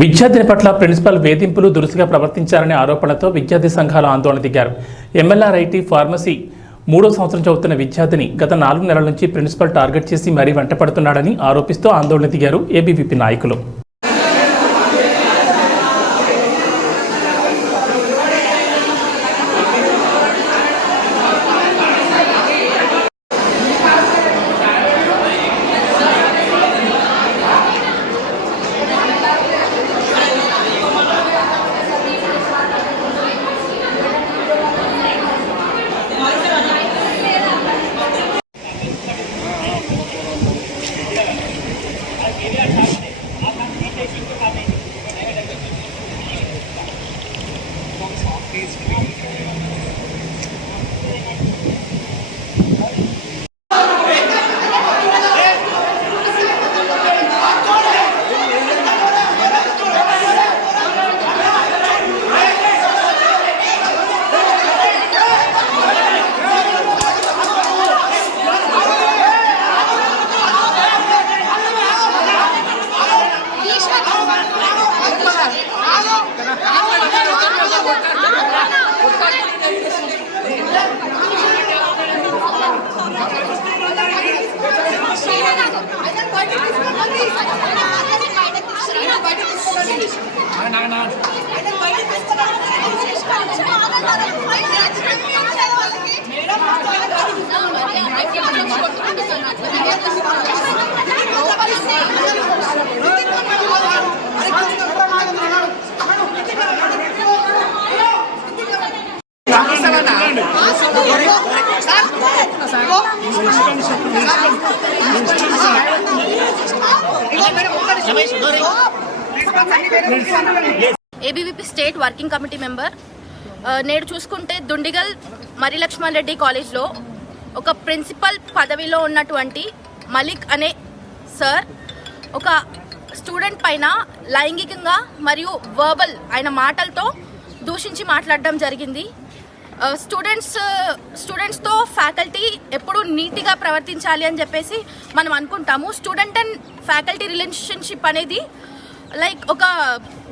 విద్యార్థిని పట్ల ప్రిన్సిపల్ వేధింపులు దురుసుగా ప్రవర్తించారనే ఆరోపణలతో విద్యార్థి సంఘాలు ఆందోళన దిగారు. ఎంఎల్ఆర్ఐటీ ఫార్మసీ 3వ సంవత్సరం చదువుతున్న విద్యార్థిని గత 4 నెలల నుంచి ప్రిన్సిపల్ టార్గెట్ చేసి మరీ వెంటపడుతున్నాడని ఆరోపిస్తూ ఆందోళన దిగారు ఏబీవీపీ నాయకులు. ABVP state working committee member. నేడు చూసుకుంటే దుండిగల్ మరి లక్ష్మణ్ రెడ్డి కాలేజ్లో ఒక ప్రిన్సిపల్ పదవిలో ఉన్నటువంటి మలిక్ అనే సార్ ఒక స్టూడెంట్ పైన లైంగికంగా మరియు వర్బల్ ఆయన మాటలతో దూషించి మాట్లాడడం జరిగింది. స్టూడెంట్స్తో ఫ్యాకల్టీ ఎప్పుడూ నీట్గా ప్రవర్తించాలి అని చెప్పేసి మనం అనుకుంటాము. స్టూడెంట్ అండ్ ఫ్యాకల్టీ రిలేషన్షిప్ అనేది లైక్ ఒక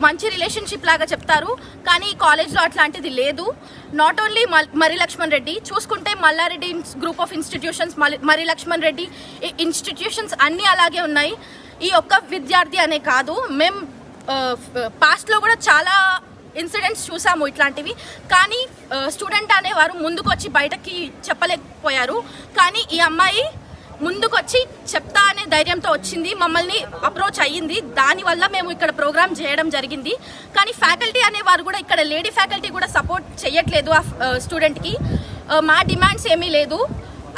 మంచి రిలేషన్షిప్ లాగా చెప్తారు, కానీ ఈ కాలేజ్లో అట్లాంటిది లేదు. నాట్ ఓన్లీ మరి లక్ష్మణ్ రెడ్డి, చూసుకుంటే మల్లారెడ్డి గ్రూప్ ఆఫ్ ఇన్స్టిట్యూషన్స్, మరి లక్ష్మణ్ రెడ్డి ఇన్స్టిట్యూషన్స్ అన్నీ అలాగే ఉన్నాయి. ఈ ఒక్క విద్యార్థి అనే కాదు, మేము పాస్ట్లో కూడా చాలా ఇన్సిడెంట్స్ చూసాము ఇట్లాంటివి. కానీ స్టూడెంట్ అనేవారు ముందుకొచ్చి బయటకి చెప్పలేకపోయారు. కానీ ఈ అమ్మాయి ముందుకొచ్చి చెప్తా అనే ధైర్యంతో వచ్చింది, మమ్మల్ని అప్రోచ్ అయ్యింది. దానివల్ల మేము ఇక్కడ ప్రోగ్రామ్ చేయడం జరిగింది. కానీ ఫ్యాకల్టీ అనేవారు కూడా ఇక్కడ లేడీ ఫ్యాకల్టీ కూడా సపోర్ట్ చేయట్లేదు ఆ స్టూడెంట్కి. మా డిమాండ్స్ ఏమీ లేదు.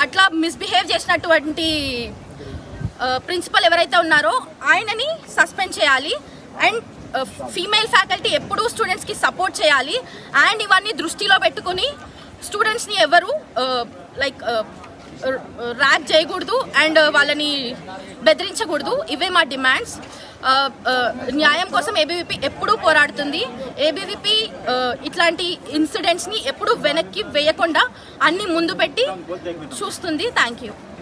అట్లా మిస్బిహేవ్ చేసినటువంటి ప్రిన్సిపల్ ఎవరైతే ఉన్నారో ఆయనని సస్పెండ్ చేయాలి. అండ్ ఫీమేల్ ఫ్యాకల్టీ ఎప్పుడూ స్టూడెంట్స్కి సపోర్ట్ చేయాలి. అండ్ ఇవన్నీ దృష్టిలో పెట్టుకుని స్టూడెంట్స్ని ఎవరు ర్యాక్ చేయకూడదు అండ్ వాళ్ళని బెదిరించకూడదు. ఇవే మా డిమాండ్స్. న్యాయం కోసం ఏబీవీపీ ఎప్పుడూ పోరాడుతుంది. ఏబీవీపీ ఇట్లాంటి ఇన్సిడెంట్స్ని ఎప్పుడూ వెనక్కి వేయకుండా అన్ని ముందు పెట్టి చూస్తుంది. Thank you.